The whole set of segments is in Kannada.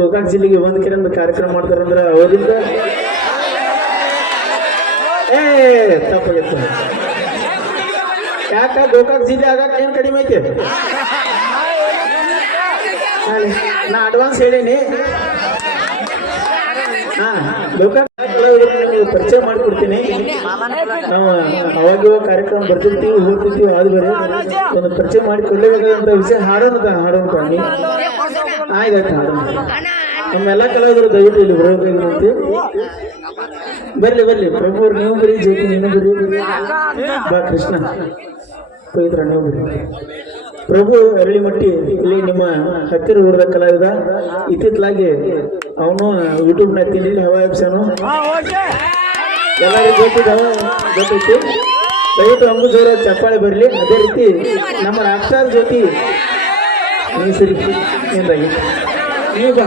ಗೋಕಾಕ್ ಜಿಲ್ಲೆಗೆ ಬಂದ್ ಕಿರಂದ ಕಾರ್ಯಕ್ರಮ ಮಾಡ್ತಾರಂದ್ರ ಅವರಿಂದ ತಪ್ಪಾಗಿತ್ತು. ಯಾಕ ಗೋಕಾಕ್ ಜಿಲ್ಲೆ ಆಗಕ್ಕೆ ಏನ್ ಕಡಿಮೆ ಐತಿ? ನಾ ಅಡ್ವಾನ್ಸ್ ಹೇಳೀನಿ. ಗೋಕಾಕ್ ನೀವು ಪರಿಚಯ ಮಾಡಿಕೊಡ್ತೀನಿ. ನಾವು ಅವಾಗ ಕಾರ್ಯಕ್ರಮ ಬರ್ತಿರ್ತೀವಿ, ಹೋಗ್ತಿರ್ತೀವಿ. ಅದು ಬೇರೆ ಒಂದು ಪರಿಚಯ ಮಾಡಿಕೊಳ್ಳಬೇಕಾದಂತ ವಿಷಯ ಹಾಡೋಣ ಬನ್ನಿ. ಆಯ್ತಾಯ್ತು, ಹಾಡೋಣ. ನಮ್ಮೆಲ್ಲ ಕಲಾವಿದರು ದಯವಿಟ್ಟು ಇಲ್ಲಿ ಬರಬೇಕಾಗಿರುತ್ತೆ. ಬರ್ಲಿ ಪ್ರಭು ಅವ್ರು ನೀವು ಬರೀ, ಜ್ಯೋತಿ ನೀನು ಬರೀ, ಬಾ ಕೃಷ್ಣ ಪವಿತ್ರ ನೀವು ಬರೀ. ಪ್ರಭು ಅರಳಿಮಟ್ಟಿ ಇಲ್ಲಿ ನಿಮ್ಮ ಹತ್ತಿರ ಊರದ ಕಲಾವಿದ. ಇತ್ತಿತ್ತಲಾಗಿ ಅವನು ಯೂಟ್ಯೂಬ್ ನ ತಿಂಡಿ ಹವಾ ಎಪ್ಸನು ಎಲ್ಲರಿಗೂ ಗೊತ್ತೈತಿ. ದಯವಿಟ್ಟು ಅಂಬು ಜೋರ ಚಪ್ಪಾಳೆ ಬರಲಿ. ಅದೇ ರೀತಿ ನಮ್ಮ ರಾಷ್ಟ್ರ ಜ್ಯೋತಿ ಸರಿ ಏನಾಗಿ ನೀವು ಬಾ.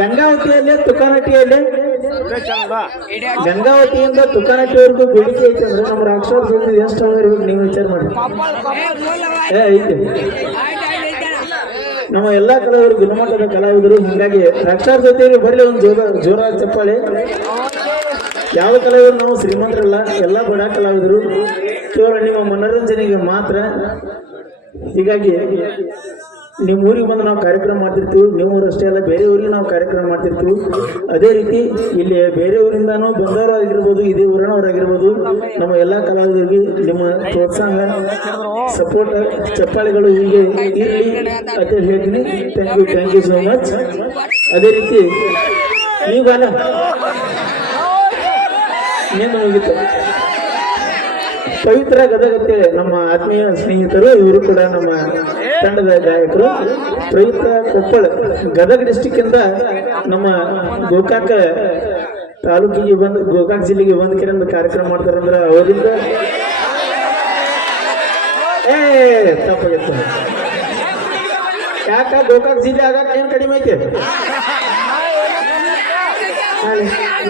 ಗಂಗಾವತಿಯಲ್ಲೇ ತುಕಾನಟ್ಟಿಯಲ್ಲೇ ಗಂಗಾವತಿಯಿಂದ ತುಕಾನಟ್ಟಿವರೆಗೂ ಬೇಡಿಕೆ ಐತೆ ಅಂದ್ರೆ ನಮ್ಮ ರಾಕ್ಷಸ ಜ್ಯೋತಿ ಎಷ್ಟು ಇರ್ಬೇಕು ನೀವು ವಿಚಾರ ಮಾಡಿ. ಐತೆ ನಮ್ಮ ಎಲ್ಲಾ ಕಲಾವಿದರು ಗುಣಮಟ್ಟದ ಕಲಾವಿದರು. ಹೀಗಾಗಿ ರಾಕ್ಷಸ ಜೊತೆಗೆ ಬರಲಿ ಒಂದು ಜೋರ ಚಪ್ಪಾಳೆ. ಯಾವ ಕಲಾವಿದರು ನಾವು ಶ್ರೀಮಂತರಲ್ಲ, ಎಲ್ಲ ಬಡ ಕಲಾವಿದರು, ಕೇವಲ ನಿಮ್ಮ ಮನೋರಂಜನೆಗೆ ಮಾತ್ರ. ಹೀಗಾಗಿ ನಿಮ್ಮ ಊರಿಗೆ ಬಂದು ನಾವು ಕಾರ್ಯಕ್ರಮ ಮಾಡ್ತಿರ್ತೀವಿ. ನಿಮ್ಮ ಊರಷ್ಟೇ ಅಲ್ಲ, ಬೇರೆ ಊರಿಗೆ ನಾವು ಕಾರ್ಯಕ್ರಮ ಮಾಡ್ತಿರ್ತೀವಿ. ಅದೇ ರೀತಿ ಇಲ್ಲಿ ಬೇರೆ ಊರಿಂದಾನು ಬಂದವರು ಆಗಿರ್ಬೋದು, ಇದೇ ಊರಿನವರಾಗಿರ್ಬೋದು, ನಮ್ಮ ಎಲ್ಲ ಕಲಾವಿದರಿಗೆ ನಿಮ್ಮ ಪ್ರೋತ್ಸಾಹ, ಸಪೋರ್ಟ್, ಚಪ್ಪಾಳೆಗಳು ಹೀಗೆ ಇರಲಿ ಅಂತ ಹೇಳ್ತೀನಿ. Thank you so much. ಅದೇ ರೀತಿ ನೀವು ಬಾಲ ಏನು ಮುಗಿತು. ಪವಿತ್ರ ಗದಗತ್ತೆ ನಮ್ಮ ಆತ್ಮೀಯ ಸ್ನೇಹಿತರು, ಇವರು ಕೂಡ ನಮ್ಮ ತಂಡದ ಗಾಯಕರು. ಪವಿತ್ರ ಕೊಪ್ಪಳ ಗದಗ ಡಿಸ್ಟಿಕ್ ಇಂದ ನಮ್ಮ ಗೋಕಾಕ್ ತಾಲೂಕಿಗೆ ಬಂದು ಗೋಕಾಕ್ ಜಿಲ್ಲೆಗೆ ಬಂದ್ ಕಿರಂದ ಕಾರ್ಯಕ್ರಮ ಮಾಡ್ತಾರಂದ್ರ ಅವರಿಂದ ತಪ್ಪಾಗಿತ್ತು. ಯಾಕ ಗೋಕಾಕ್ ಜಿಲ್ಲೆ ಆಗಕ್ಕೆ ಏನ್ ಕಡಿಮೆ ಐತಿ?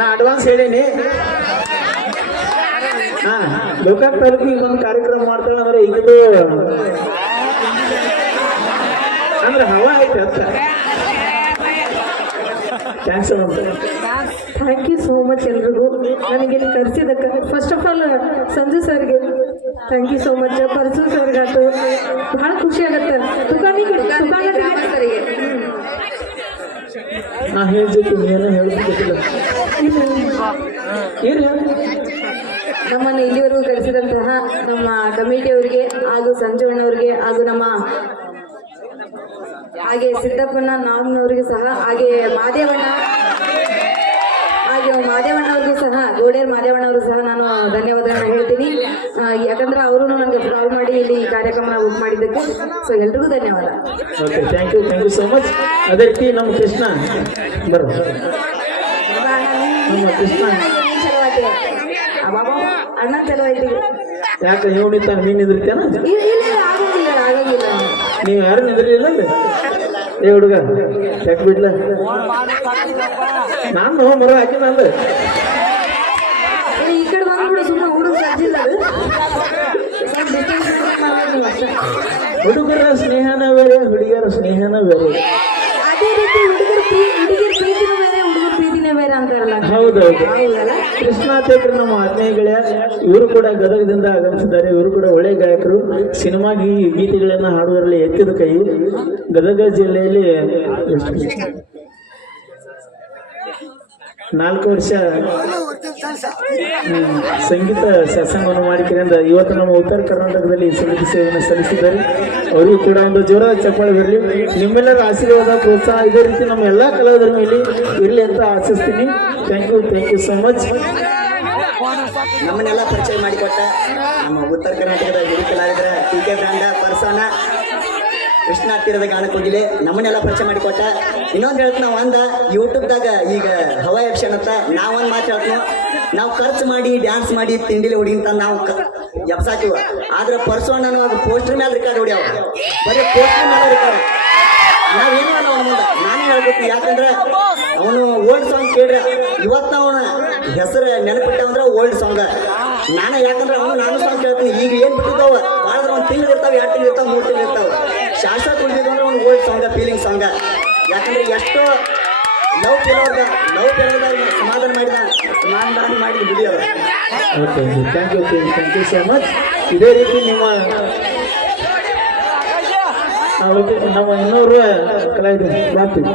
ನಾ ಅಡ್ವಾನ್ಸ್ ಹೇಳೀನಿ. ಗೋಕಾಕ್ ತಾಲೂಕಿಗೆ ಒಂದು ಕಾರ್ಯಕ್ರಮ ಮಾಡ್ತಾಳೆ ಅಂದ್ರೆ ಈಗಲೂ ಅಂದ್ರೆ ಹವಾ ಐತೆ ಅಂತ. ಥ್ಯಾಂಕ್ ಯು ಸೋ ಮಚ್ ಎಲ್ರಿಗೂ ನನಗೆ ಇಲ್ಲಿ ಕರೆಸಿದ್ದಕ್ಕೆ. ಫಸ್ಟ್ ಆಫ್ ಆಲ್ ಸಂಜು ಸರ್ಗೆ ಥ್ಯಾಂಕ್ ಯು ಸೋ ಮಚ್. ಪರ್ಸು ಸರ್ಗಾತು ಬಹಳ ಖುಷಿ ಆಗತ್ತೆ. ನಾ ಹೇಳ್ತೀನಿ, ಏನೋ ಹೇಳ್ಬೇಕಿಲ್ಲ. ನಮ್ಮನ್ನು ಇಲ್ಲಿವರೆಗೂ ಕರೆಸಿದಂತಹ ನಮ್ಮ ಕಮಿಟಿಯವರಿಗೆ ಹಾಗೂ ಸಂಜುವಣ್ಣವರಿಗೆ ಹಾಗೂ ನಮ್ಮ ಹಾಗೆ ಸಿದ್ದಪ್ಪಣ್ಣ ನಾಮ್ನವರಿಗೂ ಸಹ, ಹಾಗೆ ಮಾದೇವಣ್ಣವ್ರಿಗೂ ಸಹ, ಗೋಡೇರ್ ಮಾದೇವಣ್ಣವ್ರಿಗೂ ಸಹ ನಾನು ಧನ್ಯವಾದಗಳನ್ನ ಹೇಳ್ತೀನಿ. ಯಾಕಂದ್ರೆ ಅವರು ನನಗೆ ಕಾಲ್ ಮಾಡಿ ಇಲ್ಲಿ ಈ ಕಾರ್ಯಕ್ರಮ ಬುಕ್ ಮಾಡಿದ್ದಕ್ಕೆ. ಸೊ ಎಲ್ರಿಗೂ ಧನ್ಯವಾದ. Thank you so much. ಅದೇ ರೀತಿ ನಮ್ಮ ಕೃಷ್ಣ ಬರೋ ನಮ್ಮ ಕೃಷ್ಣ ಅಣ್ಣ ಚಲೋ ಐತಿ. ಯಾಕೆ ನೀವು ನಿಂತ ನೀನ್ ನಿಂದಿರ್ತೇನ? ಆಗಂಗಿಲ್ಲ. ನೀವು ಯಾರು ನಿಂದಿರಲಿಲ್ಲ? ಏ ಹುಡುಗ ಯಾಕೆ ಬಿಡ್ಲ? ನಾನು ಮರ ಹಾಕಿನಲ್ಲ. ಈ ಕಡೆ ಬಂದ್ಬಿಡು, ಸುಮ್ಮನೆ ಹುಡುಗ ಸಜ್ಜಿಲ್ಲ. ಹುಡುಗರ ಸ್ನೇಹನ ಬೇರೆ, ಹುಡುಗಿಯರ ಸ್ನೇಹನ ಬೇರೆ. ಅದೇ ರೀತಿ ಹುಡುಗರ ಪ್ರೀತಿನೂ ಬೇರೆ, ಹುಡುಗರ ಪ್ರೀತಿನೇ ಬೇರೆ ಅಂತಾರಲ್ಲ. ಹೌದೌದು. ಕೃಷ್ಣ ತೇಕ್ರ ನಮ್ಮ ಆತ್ಮೀಯ ಗೆಳೆಯ, ಇವರು ಕೂಡ ಗದಗದಿಂದ ಆಗಮಿಸಿದ್ದಾರೆ. ಇವರು ಕೂಡ ಒಳ್ಳೆ ಗಾಯಕರು. ಸಿನಿಮಾ ಗೀತೆಗಳನ್ನ ಹಾಡುವರಲ್ಲಿ ಎತ್ತಿದ ಕೈ. ಗದಗ ಜಿಲ್ಲೆಯಲ್ಲಿ 4 ವರ್ಷ ಸಂಗೀತ ಸತ್ಸಂಗವನ್ನು ಮಾಡಿದ್ದರಿಂದ ಇವತ್ತು ನಮ್ಮ ಉತ್ತರ ಕರ್ನಾಟಕದಲ್ಲಿ ಸಂಗೀತ ಸೇವೆಯನ್ನು ಸಲ್ಲಿಸಿದ್ದಾರೆ. ಅವರಿಗೂ ಕೂಡ ಒಂದು ಜೋರಾದ ಚಪ್ಪಾಳೆ ಬರಲಿ. ನಿಮ್ಮೆಲ್ಲರ ಆಶೀರ್ವಾದ, ಪ್ರೋತ್ಸಾಹ ಇದೇ ರೀತಿ ನಮ್ಮ ಎಲ್ಲ ಕಲಾವಿದರ ಮೇಲೆ ಇರಲಿ ಅಂತ ಆಶಿಸ್ತೀನಿ. Thank you so much. ನಮ್ಮನ್ನೆಲ್ಲ ಪರಿಚಯ ಮಾಡಿಕೊಟ್ಟ ನಮ್ಮ ಉತ್ತರ ಕರ್ನಾಟಕದ ಹಿರಿಯ ಕಲಾವಿದರ ಟಿ.ಕೆ. ಬ್ರಾಂಡ ಪರ್ಸೋನ ಕೃಷ್ಣ ತೀರದ ಗಾನಕೋಗಿಲೆ ನಮ್ಮನ್ನೆಲ್ಲ ಪರಿಚಯ ಮಾಡಿಕೊಟ್ಟ. ಇನ್ನೊಂದು ಹೇಳ್ತ ನಾವು ಯೂಟ್ಯೂಬ್ದಾಗ ಈಗ ಹವಾ ಎಪ್ಷನ್ ಅಂತ ನಾವೊಂದು ಮಾತು ಹೇಳ್ತೀವಿ. ನಾವು ಖರ್ಚು ಮಾಡಿ ಡ್ಯಾನ್ಸ್ ಮಾಡಿ ತಿಂಡಿಲಿ ಹೊಡಿಂತ ನಾವು ಎಪ್ಸಾತೀವ. ಆದ್ರೆ ಪರ್ಸೋಣ ಅದು ಪೋಸ್ಟರ್ ಮೇಲೆ ರೆಕಾರ್ಡ್ ಹೊಡಿಯವ, ಬರೀ ಪೋಸ್ಟರ್ ಮೇಲೆ ರೆಕಾರ್ಡ್. ನಾವೇನು ಅಲ್ಲ ಅವನ ಮುಂದೆ ನಾನೇ ಹೇಳ್ಬೇಕು. ಯಾಕಂದ್ರೆ ಅವನು ಓಲ್ಡ್ ಸಾಂಗ್ ಕೇಳ್ರೆ ಇವತ್ತು ಅವನ ಹೆಸರು ನೆನಪಿಟ್ಟವಂದ್ರೆ ಓಲ್ಡ್ ಸಾಂಗ್. ನಾನೇ ಯಾಕಂದ್ರೆ ನಾನು ಸಾಂಗ್ ಕೇಳ್ತೀನಿ. ಈಗ ಏನು ಬಿಟ್ಟಿದ್ದಾವ ಭಾಳ ಒಂದು ತಿಂಗಳು ಇರ್ತಾವೆ, 2 ತಿಂಗಳು ಇರ್ತಾವೆ, 3 ತಿಂಗಳು ಇರ್ತಾವೆ. ಶಾಶ್ವತ ಉಳಿದಿದ್ದು ಅಂದ್ರೆ ಒಂದು ಓಲ್ಡ್ ಸಾಂಗ ಫೀಲಿಂಗ್ ಸಾಂಗ. ಯಾಕಂದ್ರೆ ಎಷ್ಟೋ ಲವ್ ಕೇಳೋದಾಗ ಸಮಾಧಾನ ಮಾಡಿದ ಬಿಡಿಯೋರು. Okay thank you so much. ಇದೇ ರೀತಿ ನಮ್ಮ ಇನ್ನೂರು ಕಲಾವಿದರು ಬರ್ತೀವಿ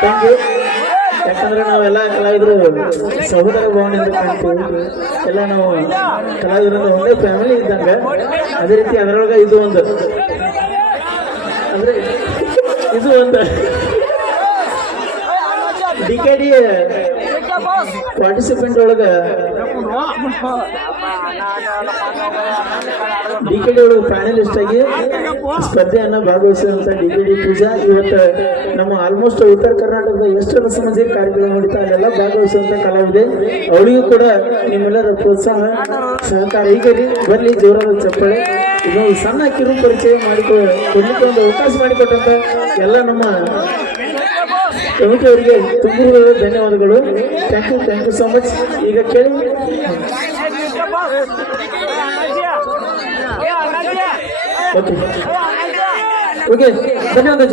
ಥ್ಯಾಂಕ್ ಯು. ಯಾಕಂದ್ರೆ ನಾವೆಲ್ಲ ಕಲಾವಿದರು ಸಹೋದರ ಭಾವನೆಯಿಂದ ಕಾಣ್ತೀವಿ. ಎಲ್ಲ ನಾವು ಕಲಾವಿದರಿಂದ ಒಂದೇ ಫ್ಯಾಮಿಲಿ ಇದ್ದಂಗೆ. ಅದೇ ರೀತಿ ಅದರೊಳಗೆ ಇದು ಒಂದು DKD ಪಾರ್ಟಿಸಿಪೆಂಟ್ ಒಳಗೆ DKD ಒಳಗೆ ಪ್ಯಾನಲಿಸ್ಟ್ ಆಗಿ ಸ್ಪರ್ಧೆಯನ್ನ ಭಾಗವಹಿಸಿದಂತ DKD ಪೂಜಾ ಇವತ್ತು ನಮ್ಮ ಆಲ್ಮೋಸ್ಟ್ ಉತ್ತರ ಕರ್ನಾಟಕದ ಎಷ್ಟು ಸಾಮಾಜಿಕ ಕಾರ್ಯಕ್ರಮ ನಡೀತಾ ಅಲ್ಲೆಲ್ಲ ಭಾಗವಹಿಸುವಂತ ಕಲಾವಿದೆ. ಅವಳಿಗೂ ಕೂಡ ನಿಮ್ಮೆಲ್ಲರ ಪ್ರೋತ್ಸಾಹ ಸಹಕಾರ ಈಗ ಬರ್ಲಿ ಜೋರಾದ ಚಪ್ಪಾಳೆ. ಇದೊಂದು ಸಣ್ಣ ಕಿರು ಪರಿಚಯ ಕೊಡ್ಲಿಕ್ಕೆ ಒಂದು ಅವಕಾಶ ಮಾಡಿಕೊಟ್ಟಂತ ಎಲ್ಲ ನಮ್ಮ ಕಮಿಟಿ ಅವರಿಗೆ ತುಂಬ ಧನ್ಯವಾದಗಳು. Thank you so much. ಈಗ ಕೇಳಿ ಓಕೆ ಧನ್ಯವಾದ.